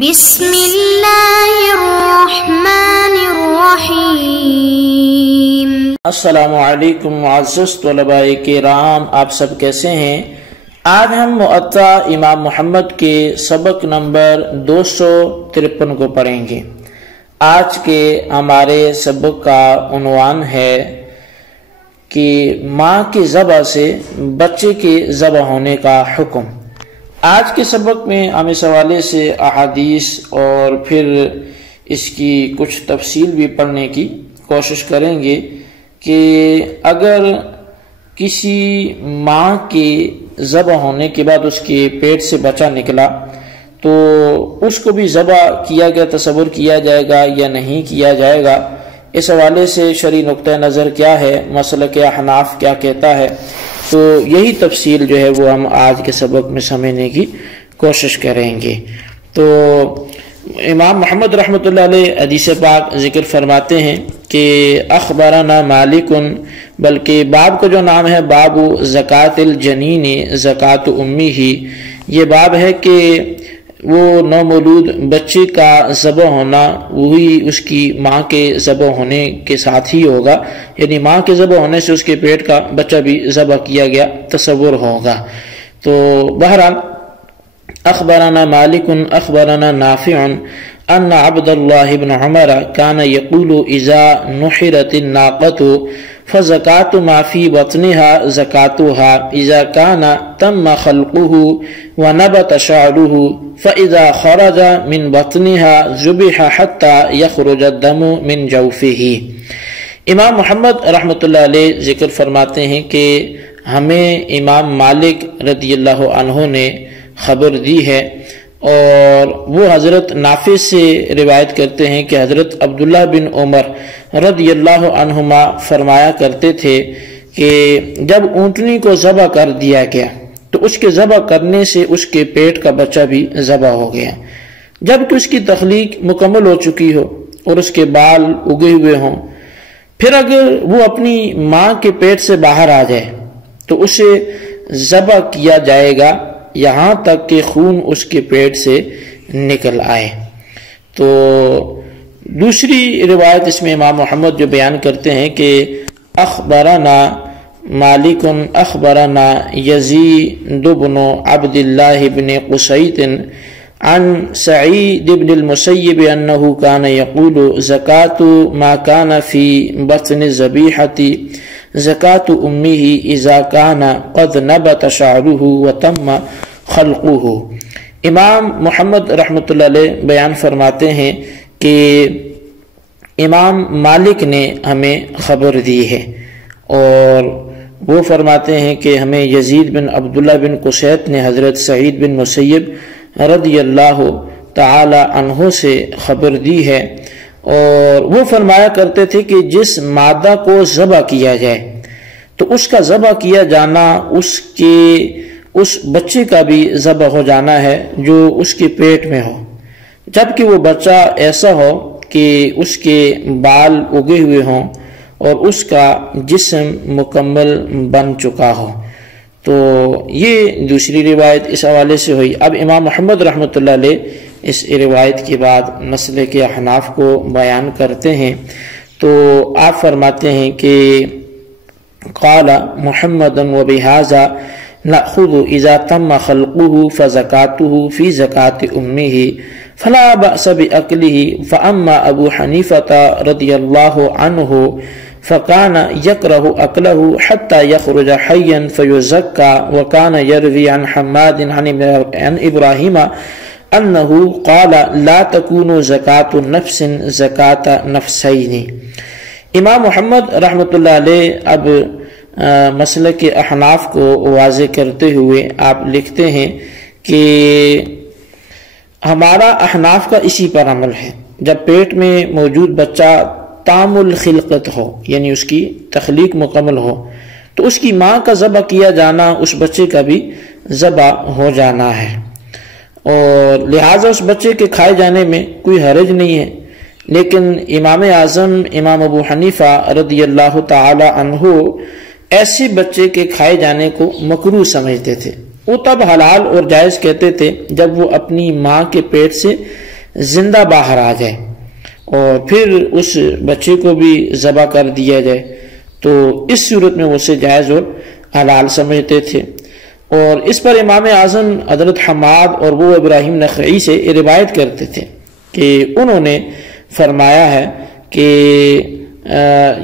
بسم اللہ الرحمن الرحیم۔ السلام علیکم معزز طلباء کرام، آپ سب کیسے ہیں؟ آج ہم موطا امام محمد کے سبق نمبر 253 کو پڑھیں گے۔ آج کے ہمارے سبق کا عنوان ہے کہ ماں کی ذبح سے بچے کے ذبح ہونے کا حکم۔ آج کے سبق میں ہم اس حوالے سے احادیث اور پھر اس کی کچھ تفصیل بھی پڑھنے کی کوشش کریں گے کہ اگر کسی ماں کے ذبح ہونے کے بعد اس کے پیٹ سے بچہ نکلا تو اس کو بھی ذبح کیا گیا تصور کیا جائے گا یا نہیں کیا جائے گا، اس حوالے سے شرعی نقطہ نظر کیا ہے، مسلک احناف کیا کہتا ہے، تو یہی تفصیل جو ہے وہ ہم آج کے سبق میں سمجھنے کی کوشش کریں گے۔ تو امام محمد رحمۃ اللہ علیہ حدیث پاک ذکر فرماتے ہیں کہ اخبرنا مالکن، بلکہ باب کا جو نام ہے باب زکوٰۃ الجنین زکوٰۃ امی ہی، یہ باب ہے کہ وہ نومولود بچے کا ذبح ہونا وہی اس کی ماں کے ذبح ہونے کے ساتھ ہی ہوگا، یعنی ماں کے ذبح ہونے سے اس کے پیٹ کا بچہ بھی ذبح کیا گیا تصور ہوگا۔ تو بہرحال اخبرنا مالک اخبرنا نافع ان عبد اللہ بن عمر کان یقول اذا نحرت الناقۃ فزکاة ما فی بطنها زکاتها اذا کان تم خلقه ونبت شعره فاذا خرج من بطنها ذبح حتى يخرج الدم من جوفه۔ امام محمد رحمۃ اللہ علیہ ذکر فرماتے ہیں کہ ہمیں امام مالک رضی اللہ عنہ نے خبر دی ہے، اور وہ حضرت نافع سے روایت کرتے ہیں کہ حضرت عبداللہ بن عمر رضی اللہ عنہما فرمایا کرتے تھے کہ جب اونٹنی کو ذبح کر دیا گیا تو اس کے ذبح کرنے سے اس کے پیٹ کا بچہ بھی ذبح ہو گیا، جبکہ اس کی تخلیق مکمل ہو چکی ہو اور اس کے بال اگے ہوئے ہوں۔ پھر اگر وہ اپنی ماں کے پیٹ سے باہر آ جائے تو اسے ذبح کیا جائے گا یہاں تک کہ خون اس کے پیٹ سے نکل آئے۔ تو دوسری روایت اس میں امام محمد جو بیان کرتے ہیں کہ اخبرنا مالک اخبرنا یزید بن عبد اللہ بن قصیط عن سعید بن المسیب انه كان يقول زکاة ما كان في بطن الذبیحة زکاة امه اذا كان قد نبت شعره وتم خلقه۔ امام محمد رحمۃ اللہ علیہ بیان فرماتے ہیں کہ امام مالک نے ہمیں خبر دی ہے، اور وہ فرماتے ہیں کہ ہمیں یزید بن عبداللہ بن قصیط نے حضرت سعید بن مسیب رضی اللہ تعالی عنہ سے خبر دی ہے، اور وہ فرمایا کرتے تھے کہ جس مادہ کو ذبح کیا جائے تو اس کا ذبح کیا جانا اس بچے کا بھی ذبح ہو جانا ہے جو اس کے پیٹ میں ہو، جبکہ وہ بچہ ایسا ہو کہ اس کے بال اگے ہوئے ہوں اور اس کا جسم مکمل بن چکا ہو۔ تو یہ دوسری روایت اس حوالے سے ہوئی۔ اب امام محمد رحمۃ اللہ علیہ اس روایت کے بعد مسئلے کے احناف کو بیان کرتے ہیں، تو آپ فرماتے ہیں کہ قال محمد وبهذا نأخذ اذا تم خلقه فزکاته في زکاة امه فلا بأس بأكله، فأما ابو حنیفة رضی اللہ عنہ فكان يكره أكله حتى يخرج حيا فيزكى، وكان يروي عن حماد عن إبراهيم أنه قال لا تكون زكاة نفس زكاة نفسين۔ امام محمد رحمۃ اللہ علیہ اب مسلک احناف کو واضح کرتے ہوئے آپ لکھتے ہیں کہ ہمارا احناف کا اسی پر عمل ہے، جب پیٹ میں موجود بچہ تام الخلقت ہو یعنی اس کی تخلیق مکمل ہو تو اس کی ماں کا ذبح کیا جانا اس بچے کا بھی ذبح ہو جانا ہے، اور لہٰذا اس بچے کے کھائے جانے میں کوئی حرج نہیں ہے۔ لیکن امام اعظم امام ابو حنیفہ رضی اللہ تعالی عنہ ایسے بچے کے کھائے جانے کو مکروہ سمجھتے تھے، وہ تب حلال اور جائز کہتے تھے جب وہ اپنی ماں کے پیٹ سے زندہ باہر آ جائے اور پھر اس بچے کو بھی ذبح کر دیا جائے، تو اس صورت میں وہ اسے جائز اور حلال سمجھتے تھے۔ اور اس پر امام اعظم حضرت حماد اور وہ ابراہیم نخعی سے روایت کرتے تھے کہ انہوں نے فرمایا ہے کہ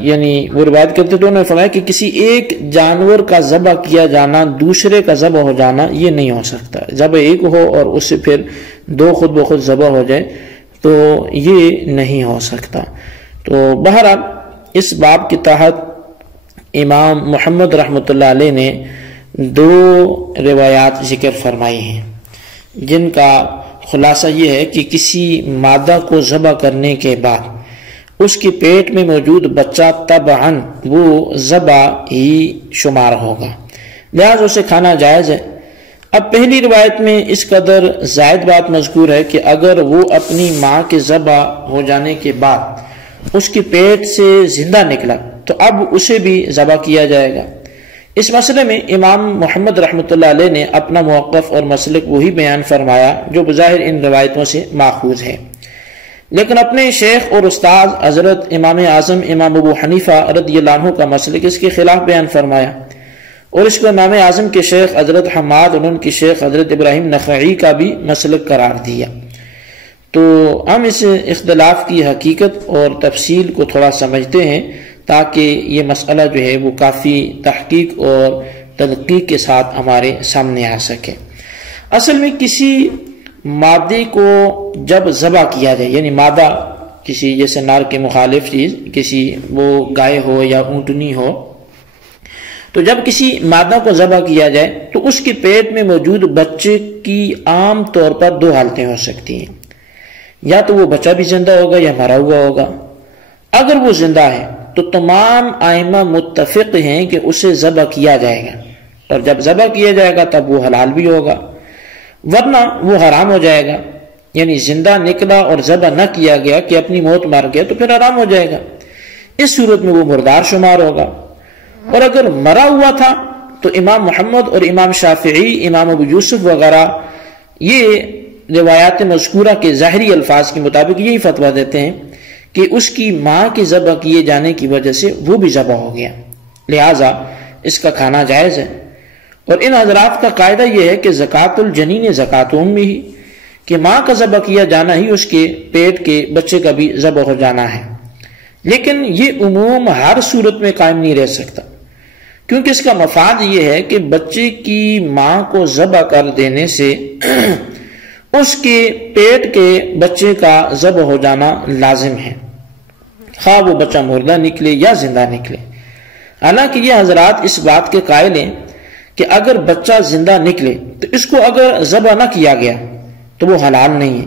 یعنی وہ روایت کرتے تو انہوں نے فرمایا کہ کسی ایک جانور کا ذبح کیا جانا دوسرے کا ذبح ہو جانا یہ نہیں ہو سکتا، ذبح ایک ہو اور اس سے پھر دو خود بخود ذبح ہو جائے تو یہ نہیں ہو سکتا۔ تو بہرحال اس باب کے تحت امام محمد رحمۃ اللہ علیہ نے دو روایات ذکر فرمائی ہیں جن کا خلاصہ یہ ہے کہ کسی مادہ کو ذبح کرنے کے بعد اس کے پیٹ میں موجود بچہ طبعاً وہ ذبح ہی شمار ہوگا، لہذا اسے کھانا جائز ہے۔ اب پہلی روایت میں اس قدر زائد بات مذکور ہے کہ اگر وہ اپنی ماں کے ذبح ہو جانے کے بعد اس کے پیٹ سے زندہ نکلا تو اب اسے بھی ذبح کیا جائے گا۔ اس مسئلے میں امام محمد رحمۃ اللہ علیہ نے اپنا موقف اور مسلک وہی بیان فرمایا جو بظاہر ان روایتوں سے ماخوذ ہے، لیکن اپنے شیخ اور استاد حضرت امام اعظم امام ابو حنیفہ رضی اللہ عنہ کا مسلک اس کے خلاف بیان فرمایا، اور اس کو امام اعظم کے شیخ حضرت حماد اور ان کے شیخ حضرت ابراہیم نخعی کا بھی مسلک قرار دیا۔ تو ہم اس اختلاف کی حقیقت اور تفصیل کو تھوڑا سمجھتے ہیں تاکہ یہ مسئلہ جو ہے وہ کافی تحقیق اور تدقیق کے ساتھ ہمارے سامنے آ سکے۔ اصل میں کسی مادے کو جب ذبح کیا جائے، یعنی مادہ کسی جیسے نار کے مخالف چیز، کسی وہ گائے ہو یا اونٹنی ہو، تو جب کسی مادہ کو ذبح کیا جائے تو اس کے پیٹ میں موجود بچے کی عام طور پر دو حالتیں ہو سکتی ہیں، یا تو وہ بچہ بھی زندہ ہوگا یا مرا ہوا ہوگا۔ اگر وہ زندہ ہے تو تمام ائمہ متفق ہیں کہ اسے ذبح کیا جائے گا، اور جب ذبح کیا جائے گا تب وہ حلال بھی ہوگا، ورنہ وہ حرام ہو جائے گا۔ یعنی زندہ نکلا اور ذبح نہ کیا گیا کہ اپنی موت مار گیا تو پھر حرام ہو جائے گا، اس صورت میں وہ مردار شمار ہوگا۔ اور اگر مرا ہوا تھا تو امام محمد اور امام شافعی، امام ابو یوسف وغیرہ یہ روایات مذکورہ کے ظاہری الفاظ کے مطابق یہی فتویٰ دیتے ہیں کہ اس کی ماں کے ذبح کیے جانے کی وجہ سے وہ بھی ذبح ہو گیا، لہٰذا اس کا کھانا جائز ہے۔ اور ان حضرات کا قاعدہ یہ ہے کہ زکوٰۃ الجنین زکوٰۃ امہ ہی، کہ ماں کا ذبح کیا جانا ہی اس کے پیٹ کے بچے کا بھی ذبح ہو جانا ہے، لیکن یہ عموم ہر صورت میں قائم نہیں رہ سکتا، کیونکہ اس کا مفاد یہ ہے کہ بچے کی ماں کو ذبح کر دینے سے اس کے پیٹ کے بچے کا ذبح ہو جانا لازم ہے، خواہ وہ بچہ مردہ نکلے یا زندہ نکلے۔ حالانکہ یہ حضرات اس بات کے قائل ہیں کہ اگر بچہ زندہ نکلے تو اس کو اگر ذبح نہ کیا گیا تو وہ حلال نہیں ہے،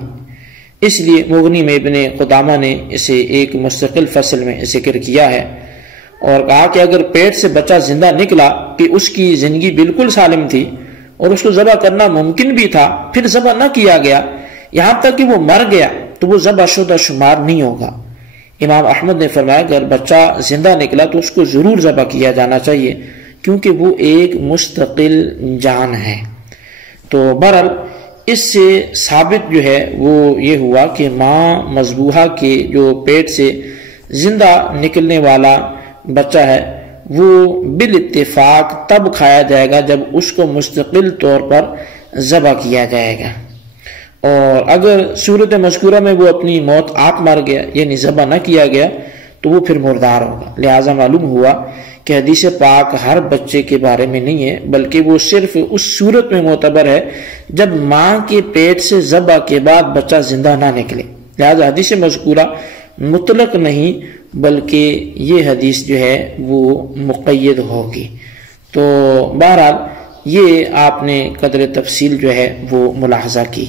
اس لیے مغنی میں ابن قدامہ نے اسے ایک مستقل فصل میں ذکر کیا ہے اور کہا کہ اگر پیٹ سے بچہ زندہ نکلا کہ اس کی زندگی بالکل سالم تھی اور اس کو ذبح کرنا ممکن بھی تھا، پھر ذبح نہ کیا گیا یہاں تک کہ وہ مر گیا تو وہ ذبح شدہ شمار نہیں ہوگا۔ امام احمد نے فرمایا کہ اگر بچہ زندہ نکلا تو اس کو ضرور ذبح کیا جانا چاہیے، کیونکہ وہ ایک مستقل جان ہے۔ تو بہرحال اس سے ثابت جو ہے وہ یہ ہوا کہ ماں مذبوحہ کے جو پیٹ سے زندہ نکلنے والا بچہ ہے وہ بالاتفاق تب کھایا جائے گا جب اس کو مستقل طور پر ذبح کیا جائے گا، اور اگر صورت مذکورہ میں وہ اپنی موت آپ مر گیا یعنی ذبح نہ کیا گیا تو وہ پھر مردار ہوگا۔ لہٰذا معلوم ہوا کہ حدیث پاک ہر بچے کے بارے میں نہیں ہے، بلکہ وہ صرف اس صورت میں معتبر ہے جب ماں کے پیٹ سے ذبح کے بعد بچہ زندہ نہ نکلے۔ لہٰذا حدیث مذکورہ مطلق نہیں بلکہ یہ حدیث جو ہے وہ مقید ہوگی۔ تو بہرحال یہ آپ نے قدر تفصیل جو ہے وہ ملاحظہ کی۔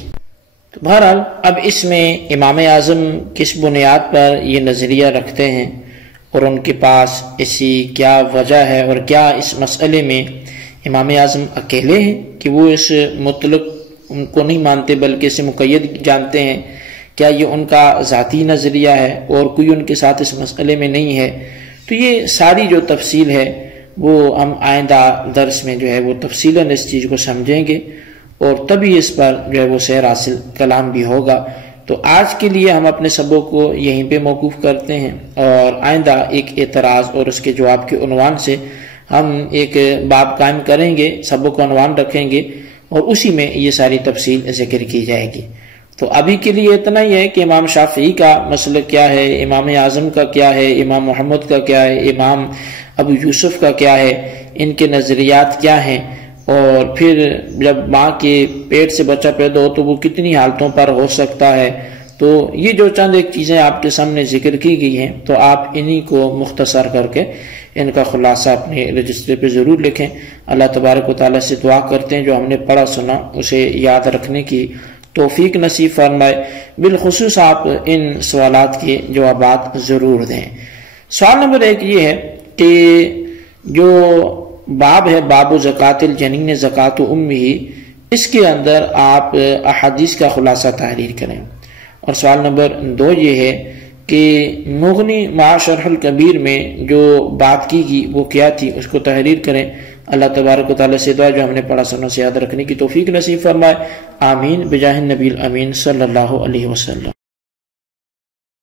تو بہرحال اب اس میں امام اعظم کس بنیاد پر یہ نظریہ رکھتے ہیں اور ان کے پاس ایسی کیا وجہ ہے، اور کیا اس مسئلے میں امام اعظم اکیلے ہیں کہ وہ اس مطلق ان کو نہیں مانتے بلکہ اسے مقید جانتے ہیں، کیا یہ ان کا ذاتی نظریہ ہے اور کوئی ان کے ساتھ اس مسئلے میں نہیں ہے؟ تو یہ ساری جو تفصیل ہے وہ ہم آئندہ درس میں جو ہے وہ تفصیلاً اس چیز کو سمجھیں گے، اور تبھی اس پر جو ہے وہ سیر حاصل کلام بھی ہوگا، تو آج کے لیے ہم اپنے سبق کو یہیں پہ موقوف کرتے ہیں، اور آئندہ ایک اعتراض اور اس کے جواب کے عنوان سے ہم ایک باب قائم کریں گے، سبق کو عنوان رکھیں گے، اور اسی میں یہ ساری تفصیل ذکر کی جائے گی۔ تو ابھی کے لیے اتنا ہی ہے کہ امام شافعی کا مسلک کیا ہے، امام اعظم کا کیا ہے، امام محمد کا کیا ہے، امام ابو یوسف کا کیا ہے، ان کے نظریات کیا ہیں، اور پھر جب ماں کے پیٹ سے بچہ پیدا ہو تو وہ کتنی حالتوں پر ہو سکتا ہے۔ تو یہ جو چند ایک چیزیں آپ کے سامنے ذکر کی گئی ہیں، تو آپ انہی کو مختصر کر کے ان کا خلاصہ اپنے رجسٹر پہ ضرور لکھیں۔ اللہ تبارک و تعالیٰ سے دعا کرتے ہیں جو ہم نے پڑھا سنا اسے یاد رکھنے کی توفیق نصیب فرمائے۔ بالخصوص آپ ان سوالات کے جوابات ضرور دیں۔ سوال نمبر 1 یہ ہے کہ جو باب ہے باب زکوٰۃ الجنین زکوٰۃ امہ، اس کے اندر آپ احادیث کا خلاصہ تحریر کریں۔ اور سوال نمبر 2 یہ ہے کہ مغنی مع شرح الکبیر میں جو بات کی گئی وہ کیا تھی، اس کو تحریر کریں۔ اللہ تبارک و تعالیٰ سے دعا جو ہم نے پڑھا سنا سے یاد رکھنے کی توفیق نصیب فرمائے، آمین بجاہ النبی الامین صلی اللہ علیہ وسلم۔